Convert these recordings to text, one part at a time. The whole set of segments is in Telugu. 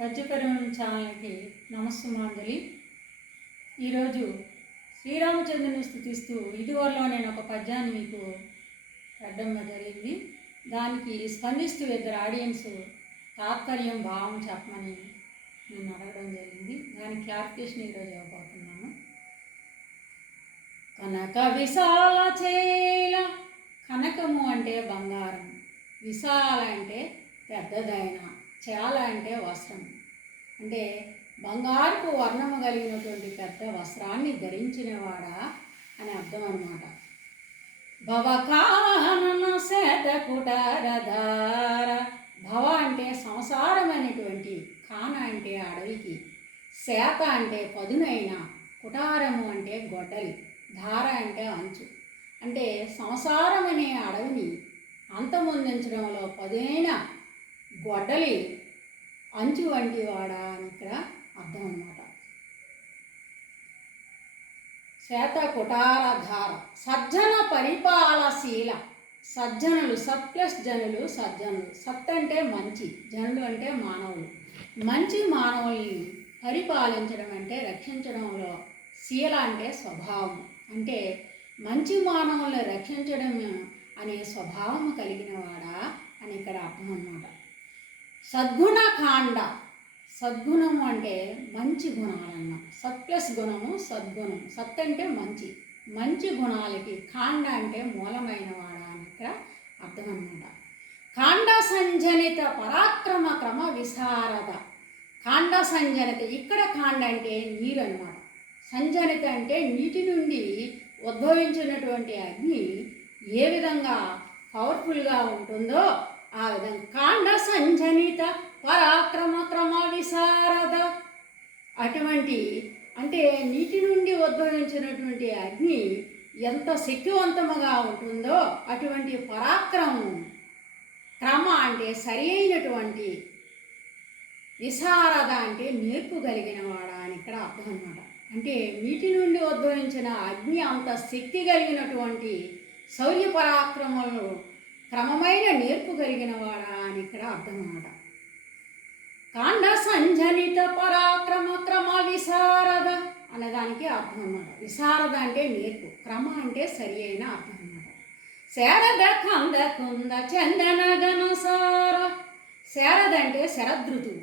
రజ్జుకరం ఛానల్కి నమస్సుమాంజలి ఈరోజు శ్రీరామచంద్రుని స్థుతిస్తూ ఇదివరలో నేను ఒక పద్యాన్ని మీకు పెట్టడం జరిగింది. దానికి స్పందిస్తూ ఇద్దరు ఆడియన్స్ తాత్పర్యం భావం చెప్పమని నేను అడగడం జరిగింది. దానికి క్లారిఫికేషన్ ఈరోజు ఇవ్వబోతున్నాను. కనక విశాల చేల కనకము అంటే బంగారం. విశాల అంటే పెద్దదైన చాలా అంటే వస్త్రం. అంటే బంగారుపు వర్ణము కలిగినటువంటి పెద్ద వస్త్రాన్ని ధరించినవాడా అని అర్థం అనమాట భవకాన శతకుటారధార భవ అంటే సంసారమైనటువంటి కాన అంటే అడవికి శాత అంటే పదునైన కుటారము అంటే గొడ్డలి ధార అంటే అంచు. అంటే సంసారం అనే అడవిని అంతమొందించడంలో పదునైన గొడ్డలి అంచు వంటి వాడా అని ఇక్కడ అర్థం అన్నమాట. శ్వేత కుటార ధార సజ్జన పరిపాలశీల సజ్జనులు సత్ ప్లస్ జనులు సజ్జనులు. సత్ అంటే మంచి జనులు అంటే మానవులు. మంచి మానవుల్ని పరిపాలించడం అంటే రక్షించడంలో శీల అంటే స్వభావం. అంటే మంచి మానవుల్ని రక్షించడం అనే స్వభావం కలిగిన వాడా అని ఇక్కడ అర్థం అన్నమాట. సద్గుణ కాండ సద్గుణము అంటే మంచి గుణాలన్న. సత్ ప్లస్ గుణము సద్గుణం. సత్ అంటే మంచి. మంచి గుణాలకి కాండ అంటే మూలమైన వాడ అని ఇక్కడ అర్థం అన్నమాట కాండ సంజనిత పరాక్రమ క్రమ విశారద. కాండ సంజనిత ఇక్కడ కాండ అంటే నీరు అన్నమాట సంజనిత అంటే నీటి నుండి ఉద్భవించినటువంటి అగ్ని ఏ విధంగా పవర్ఫుల్గా ఉంటుందో ఆ విధంగా కాండ సంజనిత పరాక్రమ క్రమ విశారద. అటువంటి అంటే నీటి నుండి ఉద్భవించినటువంటి అగ్ని ఎంత శక్తివంతముగా ఉంటుందో అటువంటి పరాక్రమం క్రమ అంటే సరి అయినటువంటి విశారద అంటే నేర్పు కలిగిన వాడా అని ఇక్కడ అర్థం అన్నమాట. అంటే నీటి నుండి ఉద్భవించిన అగ్ని అంత శక్తి కలిగినటువంటి శౌర్య పరాక్రమంలో క్రమమైన నేర్పు కలిగిన వాడా అని ఇక్కడ అర్థం అన్నమాట కాండ సంజనిత పరాక్రమ క్రమ విశారద అనేదానికి అర్థం అన్నమాట విశారద అంటే నేర్పు క్రమ అంటే సరి అయిన అర్థం అన్నమాట శారద కంద కుంద చందన గణసార శారద అంటే శరదృతువు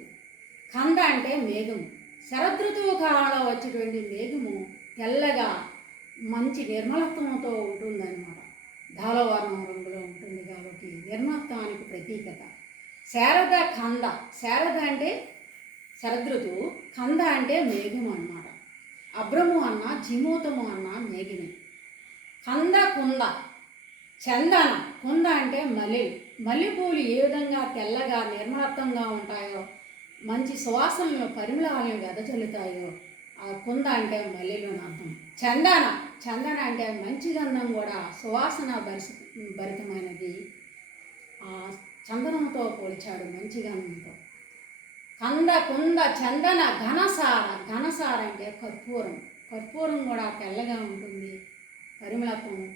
కంద అంటే మేఘము. శరదృతువు కాలంలో వచ్చేటువంటి మేఘము తెల్లగా మంచి నిర్మలత్వంతో ఉంటుందన్నమాట. ధాలవర్ణం రంగులో ఉంటుంది కాబట్టి నిర్మలత్వానికి ప్రతీకత శారద కంద శారద అంటే శరదృతువు కంద అంటే మేఘము అన్నమాట. అభ్రము అన్న జిమూతము అన్న మేఘమే. కంద కుంద చందన. కుంద అంటే మల్లెలు మల్లెపూలు ఏ విధంగా తెల్లగా నిర్మలత్వంగా ఉంటాయో మంచి సువాసనలు పరిమళాలను వెదజల్లుతాయో ఆ కుంద అంటే మల్లెలు అర్థం. చందన. చందన అంటే మంచి గంధం కూడా సువాసన భరిస భరితమైనది. ఆ చందనంతో పోల్చాడు మంచి గంధంతో కంద కుంద చందన ఘనసార ఘనసార అంటే కర్పూరం. కర్పూరం కూడా తెల్లగా ఉంటుంది పరిమళత్వం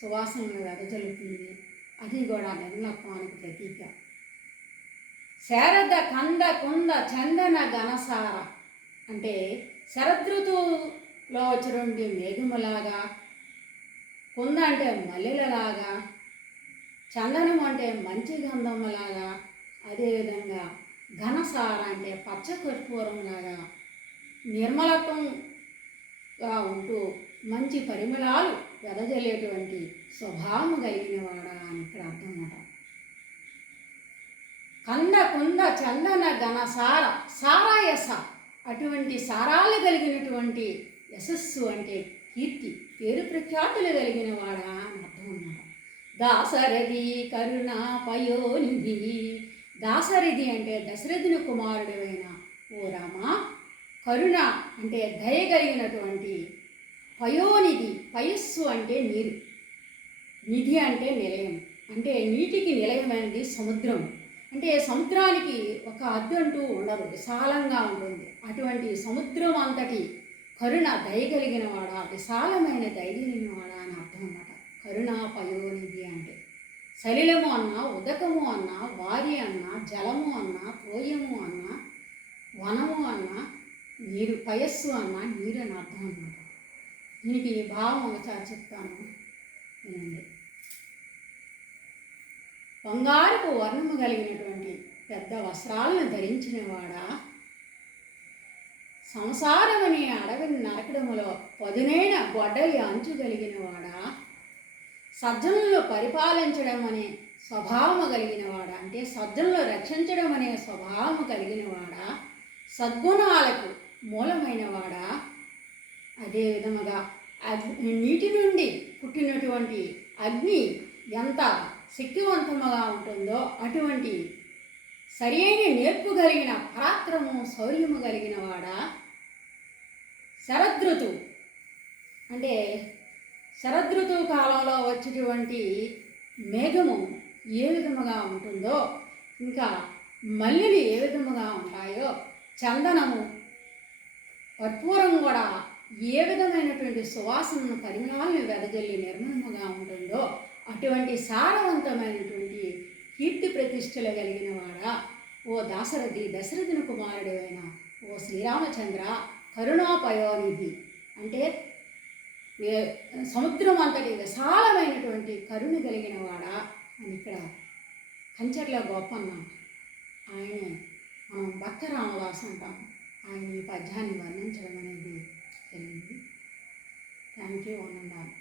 సువాసనలు వెదజల్లుతుంది. అది కూడా నిర్మలత్వానికి ప్రతీక. శారద కంద కుంద చందన ఘనసార అంటే శరదృతువులో వచ్చినటువంటి మేఘములాగా కుంద అంటే మల్లెలలాగా చందనం అంటే మంచి గంధంలాగా అదేవిధంగా ఘనసార అంటే పచ్చ కర్పూరంలాగా నిర్మలత్వంగా ఉంటూ మంచి పరిమళాలు వెదజల్లేటువంటి స్వభావం కలిగిన వాడా అని ఇక్కడ అర్థం అన్నమాట కంద కుంద చందన ఘనసార సారాయస అటువంటి సారాలు కలిగినటువంటి యశస్సు అంటే కీర్తి పేరు ప్రఖ్యాతులు కలిగిన వాడా అని అర్థం అన్నమాట దాసరథి కరుణ పయోనిధి దాసరథి అంటే దశరథుని కుమారుడైన ఓ రామ. కరుణ అంటే దయ కలిగినటువంటి పయోనిధి. పయస్సు అంటే నీరు. నిధి అంటే నిలయం. అంటే నీటికి నిలయమైనది సముద్రం. అంటే సముద్రానికి ఒక అద్దంటూ ఉండదు విశాలంగా ఉంటుంది. అటువంటి సముద్రం అంతటి కరుణ దయ కలిగిన వాడా విశాలమైన దయ కలిగిన వాడా కరుణాపయోనిధి అంటే. సలిలము అన్నా ఉదకము అన్నా వారి అన్నా జలము అన్నా తోయము అన్నా వనము అన్న నీరు పయస్సు అన్న నీరు అని అర్థం అన్నమాట. దీనికి భావం ఒకసారి చెప్తాను. వినండి బంగారపు వర్ణము కలిగినటువంటి పెద్ద వస్త్రాలను ధరించిన వాడా? సంసారమనే అడవిని నరకడములో పదునైన గొడ్డలి అంచు కలిగిన వాడా? సజ్జనులను పరిపాలించడం అనే స్వభావము కలిగినవాడ అంటే సజ్జనులు రక్షించడం అనే స్వభావము కలిగినవాడ సద్గుణాలకు మూలమైనవాడ అదే విధముగా అగ్ని నీటి నుండి పుట్టినటువంటి అగ్ని ఎంత శక్తివంతముగా ఉంటుందో అటువంటి సరైన నేర్పు కలిగిన పరాక్రము శౌర్యము కలిగిన వాడా? శరదృతు అంటే శరదృతువు కాలంలో వచ్చేటువంటి మేఘము ఏ విధముగా ఉంటుందో ఇంకా మల్లెలు ఏ విధముగా ఉంటాయో చందనము కర్పూరం కూడా ఏ విధమైనటువంటి సువాసనను పరిమళాలను వెదజల్లి నిర్మలముగా ఉంటుందో అటువంటి సారవంతమైనటువంటి కీర్తి ప్రతిష్టలు కలిగిన వాడా ఓ దాశరథి దశరథుని కుమారుడు అయిన ఓ శ్రీరామచంద్ర కరుణాపయోనిధి. అంటే సముద్రం అంతటి విశాలమైనటువంటి కరుణ కలిగిన వాడా అని ఇక్కడ కంచర్ల గోపన్న ఆయన మనం భక్త రామదాస్ అంటాం. ఆయన ఈ పద్యాన్ని వర్ణించడం అనేది జరిగింది థ్యాంక్ యూ అనండాలి